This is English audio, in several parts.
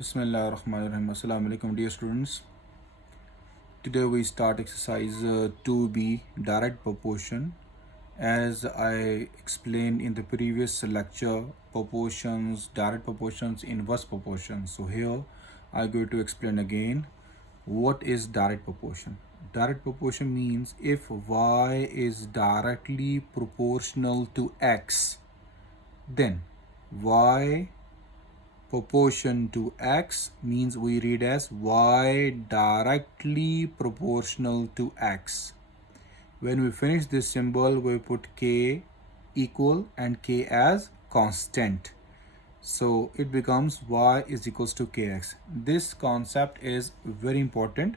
Bismillahirrahmanirrahim. Assalamu alaikum, dear students. Today we start exercise 2b, direct proportion. As I explained in the previous lecture, proportions, direct proportions, inverse proportions. So here I'm going to explain again what is direct proportion. Direct proportion means if y is directly proportional to x, then y proportion to x means we read as y directly proportional to x. When we finish this symbol, we put k equal and k as constant. So it becomes y is equals to kx. This concept is very important.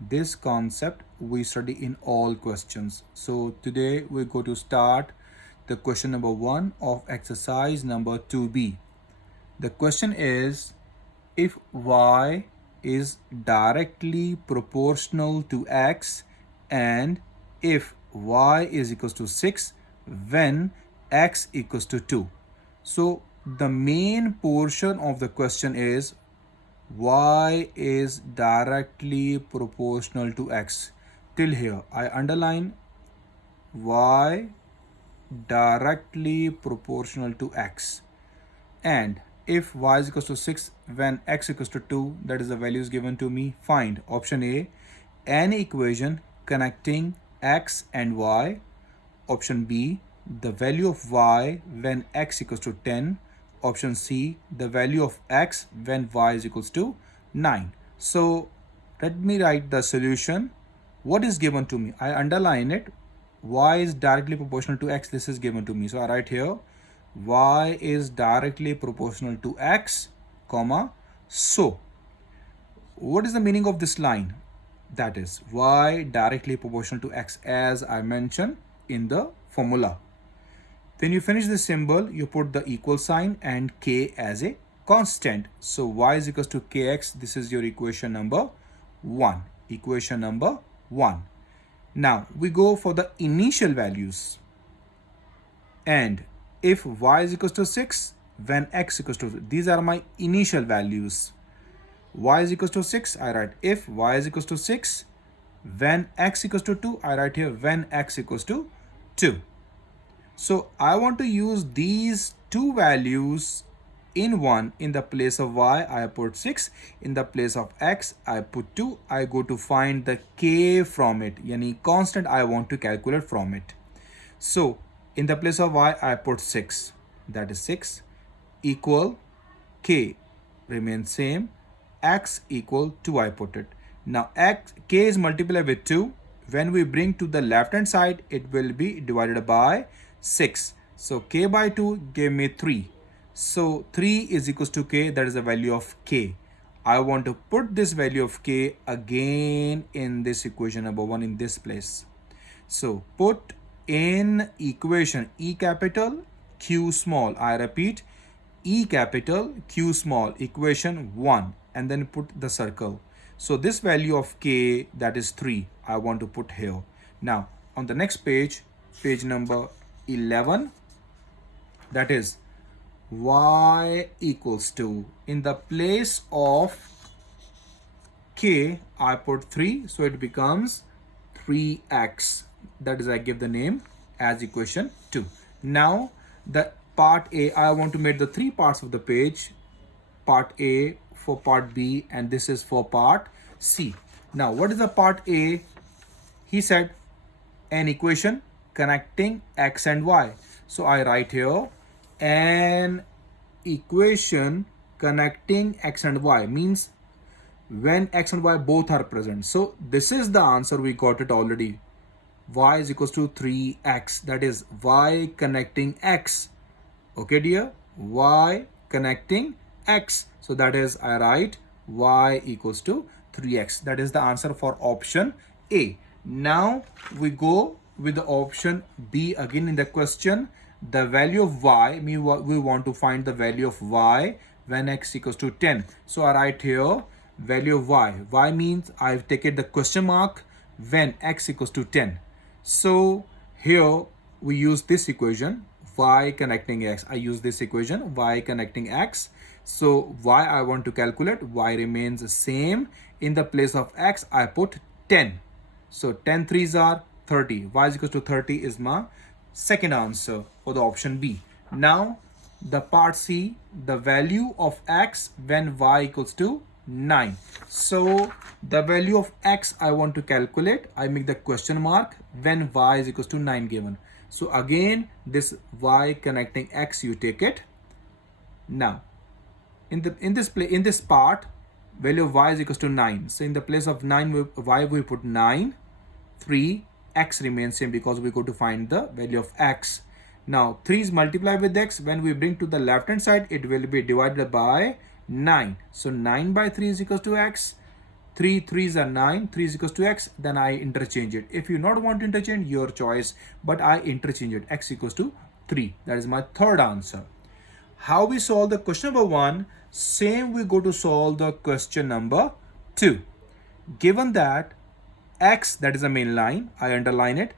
This concept we study in all questions. So today we're going to start the question number 1 of exercise number 2b. The question is, if y is directly proportional to x and if y is equals to 6 when x equals to 2. So the main portion of the question is y is directly proportional to x. Till here I underline y directly proportional to x, and if y is equals to 6 when x equals to 2, that is the values given to me. Find option A, any equation connecting x and y. Option B, the value of y when x equals to 10. Option C, the value of x when y is equals to 9. So let me write the solution. What is given to me? I underline it. Y is directly proportional to x. This is given to me. So I write here y is directly proportional to x, comma. So what is the meaning of this line? That is y directly proportional to x, as I mentioned in the formula. When you finish the symbol, you put the equal sign and k as a constant. So y is equals to kx. This is your equation number 1. Equation number 1. Now we go for the initial values. And if y is equals to 6 when x equals to 2, these are my initial values. Y is equals to 6, I write if y is equals to 6 when x equals to 2, I write here when x equals to 2. So I want to use these two values in one. In the place of y I put 6, in the place of x I put 2. I go to find the k from it, yani constant I want to calculate from it. So in the place of y I put 6, that is 6 equal k remains same, x equal 2 I put it. Now k is multiplied with 2. When we bring to the left hand side, it will be divided by 6. So k by 2 gave me 3. So 3 is equals to k, that is the value of k. I want to put this value of k again in this equation number 1 in this place. So put in equation E capital Q small, I repeat, E capital Q small, equation 1, and then put the circle. So this value of k, that is 3, I want to put here. Now on the next page, page number 11, that is y equals to, in the place of k I put 3, so it becomes 3x. That is, I give the name as equation 2. Now the part A, I want to make the 3 parts of the page. Part A for part B, and this is for part C. Now what is the part A? He said an equation connecting x and y. So I write here an equation connecting x and y means when x and y both are present. So this is the answer, we got it already. Y is equals to 3x, that is y connecting x. Okay dear, y connecting x. So that is, I write y equals to 3x. That is the answer for option A. Now we go with the option B again in the question. The value of y, we want to find the value of y when x equals to 10. So I write here value of y. Y means I've taken the question mark when x equals to 10. So here we use this equation y connecting x. I use this equation y connecting x So y I want to calculate, y remains the same. In the place of x, I put 10. So 10 threes are 30. Y is equal to 30 is my second answer for the option B. Now the part C, the value of x when y equals to 9. So the value of x I want to calculate. I make the question mark when y is equals to 9 given. So again, this y connecting x, you take it. Now in this part, value of y is equals to 9. So in the place of 9 y we put 9. 3, x remains same because we go to find the value of x. Now 3 is multiplied with x. When we bring to the left hand side, it will be divided by 9. So 9 by 3 is equals to x. 3 3s are 9, 3 is equals to x. Then I interchange it. If you not want to interchange, your choice, but I interchange it. X equals to 3. That is my third answer. How we solve the question number 1? Same we go to solve the question number 2. Given that x, that is the main line, I underline it,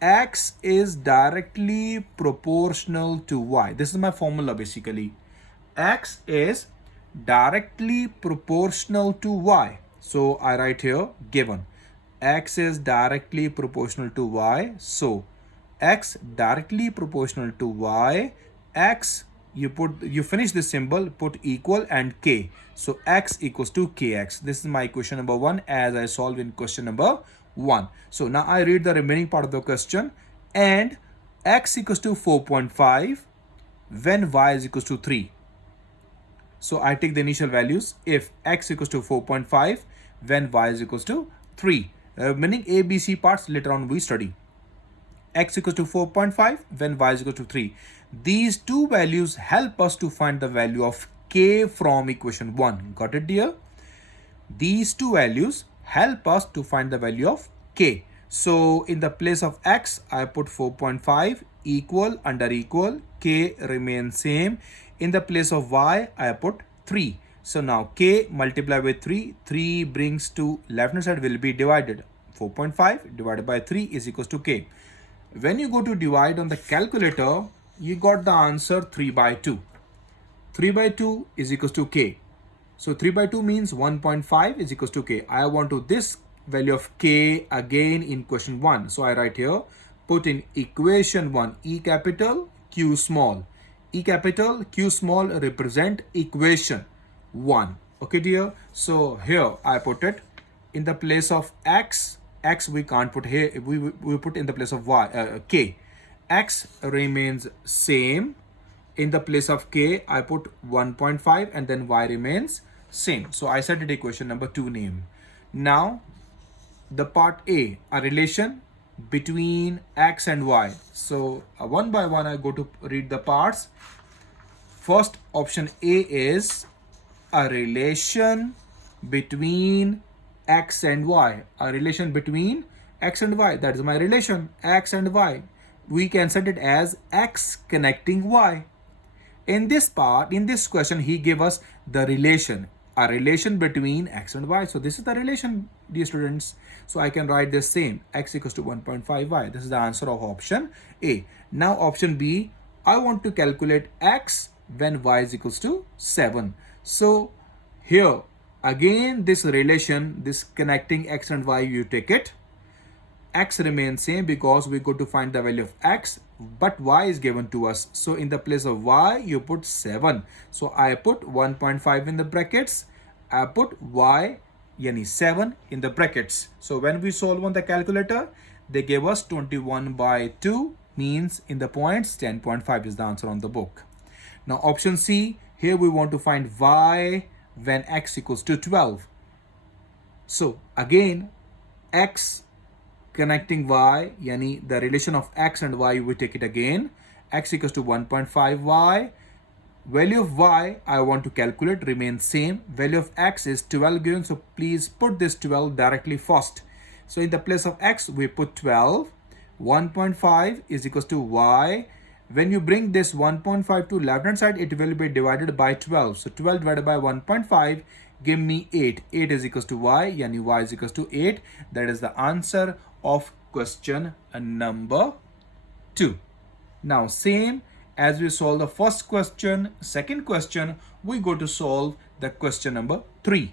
x is directly proportional to y. This is my formula basically. X is directly proportional to y. So I write here given x is directly proportional to y. So x directly proportional to y, x, you finish this symbol, put equal and k. So x equals to kx. This is my question number 1 as I solved in question number 1. So now I read the remaining part of the question. And x equals to 4.5 when y is equals to 3. So I take the initial values. If x equals to 4.5 when y is equals to 3. Meaning A, B, C parts later on we study. X equals to 4.5 when y is equal to 3. These two values help us to find the value of k from equation 1. Got it, dear? These two values help us to find the value of k. So in the place of x, I put 4.5 equal under equal, k remains same. In the place of y, I put 3. So now k multiply with 3, 3 brings to left hand side will be divided. 4.5 divided by 3 is equals to k. When you go to divide on the calculator, you got the answer 3 by 2. 3 by 2 is equals to k. So 3 by 2 means 1.5 is equals to k. I want to this value of k again in question 1. So I write here, put in equation 1, E capital, Q small. E capital, Q small represent equation 1. Okay, dear? So here I put it in the place of x. X we can't put here. We put in the place of y, k. X remains same. In the place of k, I put 1.5 and then y remains same. So I set it equation number 2 name. Now the part A, a relation between x and y. So one by one I go to read the parts. First option A is a relation between x and y. A relation between x and y. That is my relation, x and y. We can set it as x connecting y. In this part, in this question, he gave us the relation, a relation between x and y. So this is the relation, dear students. So I can write the same, x equals to 1.5y. This is the answer of option A. Now option B, I want to calculate x when y is equals to 7. So here, again, this relation, this connecting x and y, you take it. X remains same because we go to find the value of x, but y is given to us. So in the place of y, you put 7. So I put 1.5 in the brackets. I put y, yani 7 in the brackets. So when we solve on the calculator, they gave us 21 by 2, means in the points 10.5 is the answer on the book. Now option C, here we want to find y when x equals to 12. So again, x connecting y, yani the relation of x and y, we take it again. X equals to 1.5y. Value of y I want to calculate remains same. Value of x is 12 given, so please put this 12 directly first. So in the place of x we put 12. 1.5 is equals to y. When you bring this 1.5 to left hand side, it will be divided by 12. So 12 divided by 1.5 give me 8. 8 is equals to y, yani y is equals to 8. That is the answer of question number 2. Now same As we solve the first question, second question, we go to solve the question number 3.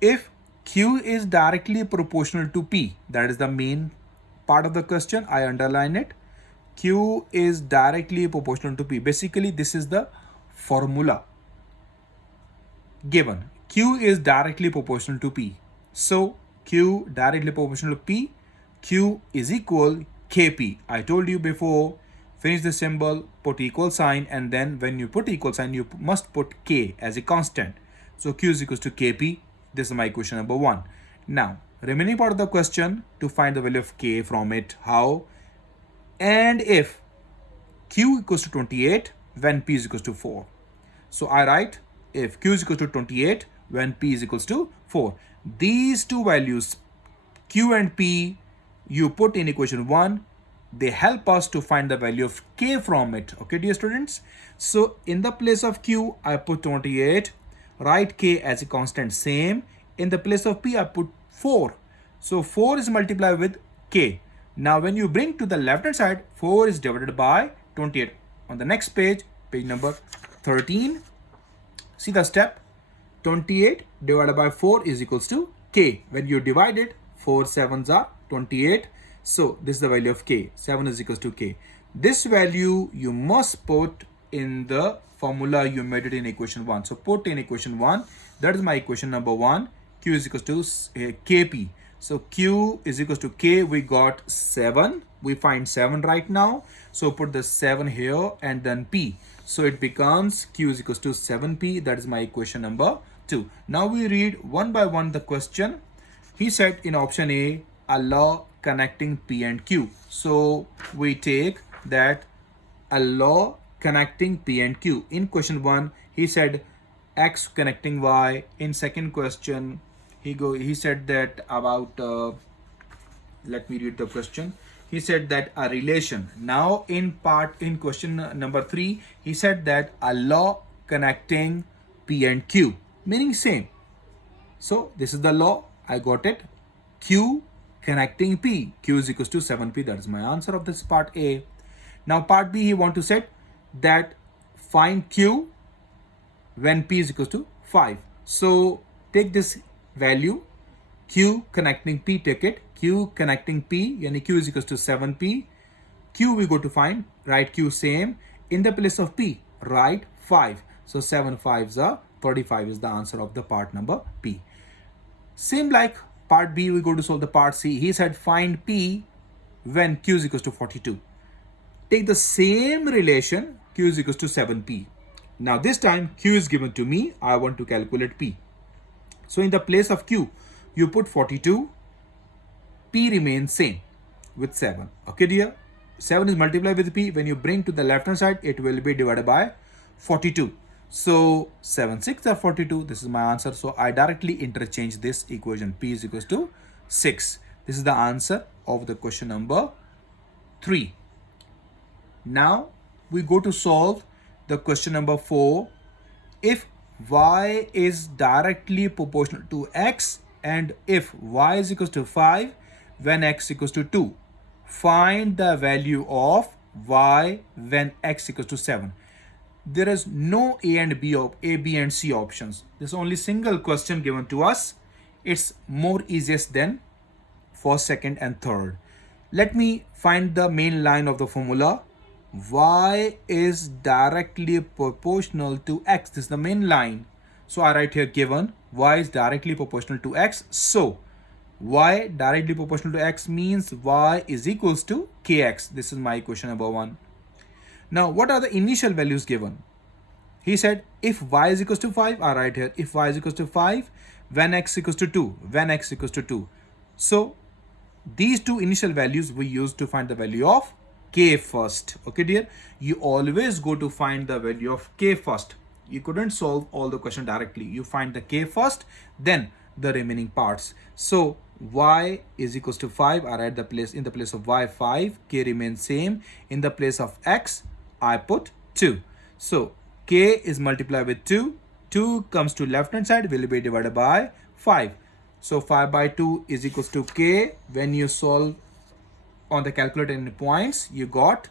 If Q is directly proportional to P, that is the main part of the question, I underline it. Q is directly proportional to P. Basically, this is the formula given. Q is directly proportional to P. So, Q directly proportional to P, Q is equal KP. I told you before, finish the symbol, put equal sign, and then when you put equal sign, you must put K as a constant. So, Q is equals to KP. This is my question number 1. Now, remaining part of the question, to find the value of K from it, how? And if Q equals to 28 when P is equals to 4. So I write if Q is equals to 28 when P is equals to 4. These two values, Q and P, you put in equation 1, they help us to find the value of K from it. Okay, dear students? So in the place of Q, I put 28, write K as a constant, same. In the place of P, I put 4. So 4 is multiplied with K. Now when you bring to the left hand side, 4 is divided by 28. On the next page, page number 13, see the step. 28 divided by 4 is equals to K. When you divide it, 4 sevens are 28. So this is the value of K. 7 is equals to K. This value you must put in the formula you made it in equation 1. So put in equation 1. That is my equation number 1. Q is equals to KP. So Q is equals to K. We got 7. We find 7 right now. So put the 7 here and then P. So it becomes Q is equals to 7P. That is my equation number 2. Now we read one by one the question. He said in option A, a law connecting P and Q. So we take that a law connecting P and Q. In question 1, he said X connecting Y. In second question, he said that about let me read the question. He said that a relation. Now in question number 3, he said that a law connecting P and Q, meaning same. So this is the law, I got it. Q connecting P, Q is equals to 7P. That is my answer of this part A. Now part B, he want to set that find Q when P is equals to 5. So take this value, Q connecting P, take it. Q connecting P, yani Q is equals to 7P. Q we go to find, write Q same. In the place of P, write 5. So 7 5s are 35 is the answer of the part number P. Same like part B, we go to solve the part C. He said find P when Q is equals to 42. Take the same relation, Q is equals to 7P. Now this time Q is given to me, I want to calculate P. So in the place of Q, you put 42, P remains same with 7. Okay dear? 7 is multiplied with P. When you bring to the left hand side, it will be divided by 42. So 7 6 are 42. This is my answer. So I directly interchange this equation. P is equals to 6. This is the answer of the question number 3. Now we go to solve the question number 4. If y is directly proportional to x and if y is equals to 5 when x equals to 2, find the value of y when x equals to 7. There is no A and B of A, B and C options. There's only single question given to us. It's more easiest than first, second and third. Let me find the main line of the formula. Y is directly proportional to x. This is the main line. So I write here given y is directly proportional to x. So y directly proportional to x means y is equals to kx. This is my equation number 1. Now what are the initial values given? He said if y is equals to 5, I write here if y is equals to 5 when x equals to 2, when x equals to 2. So these two initial values we use to find the value of k first. Okay dear, you always go to find the value of k first. You couldn't solve all the question directly. You find the k first, then the remaining parts. So y is equals to 5, I write the place in the place of y 5, k remains same. In the place of x, I put 2. So k is multiplied with 2. 2 comes to left hand side, will be divided by 5. So 5 by 2 is equals to k. When you solve on the calculator in points, you got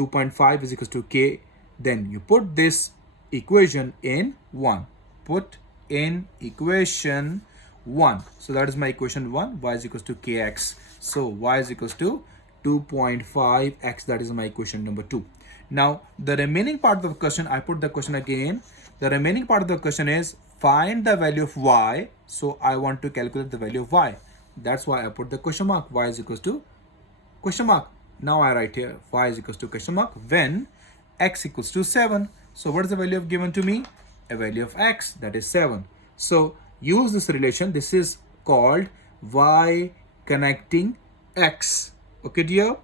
2.5 is equals to k. Then you put this equation in 1. Put in equation 1. So that is my equation 1. Y is equals to kx. So y is equals to 2.5x. That is my equation number 2. Now the remaining part of the question, I put the question again. The remaining part of the question is find the value of y. So I want to calculate the value of y. That's why I put the question mark. Y is equals to question mark. Now I write here y is equals to question mark when x equals to 7. So what is the value of given to me? A value of x, that is 7. So use this relation. This is called y connecting x. Okay dear.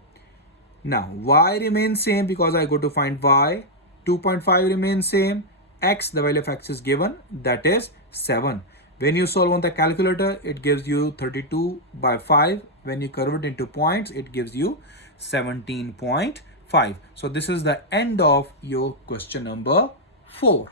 Now y remains same because I go to find y. 2.5 remains same. X, the value of x is given, that is 7. When you solve on the calculator, it gives you 32 by 5. When you convert it into points, it gives you 17.5. So this is the end of your question number 4.